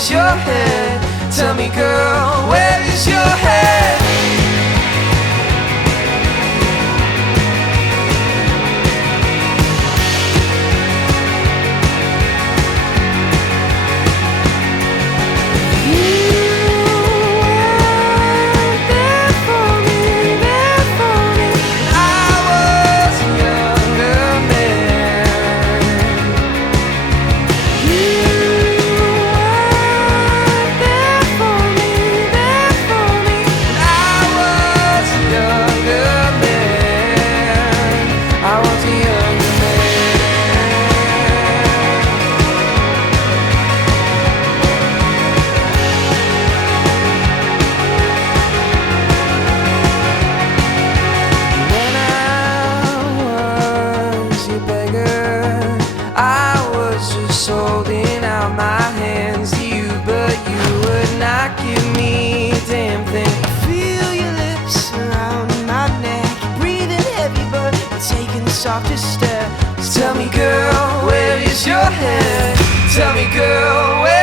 is your head? Tell me, girl, where is your head? Holding out my hands to you, but you would not give me a damn thing. Feel your lips around my neck, breathing heavy but taking the softest steps. Tell me, girl, where is your head? Tell me, girl, where